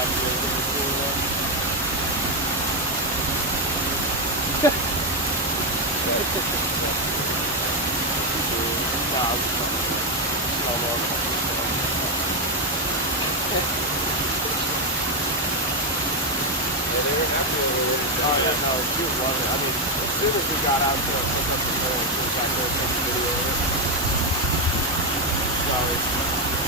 out here and get the pool up. Nah, I was just slow on. Yeah, they were happy over it. Oh yeah, no, she was loving it. I mean, as soon as we got out to pick up the phone, she was back there taking video of it. So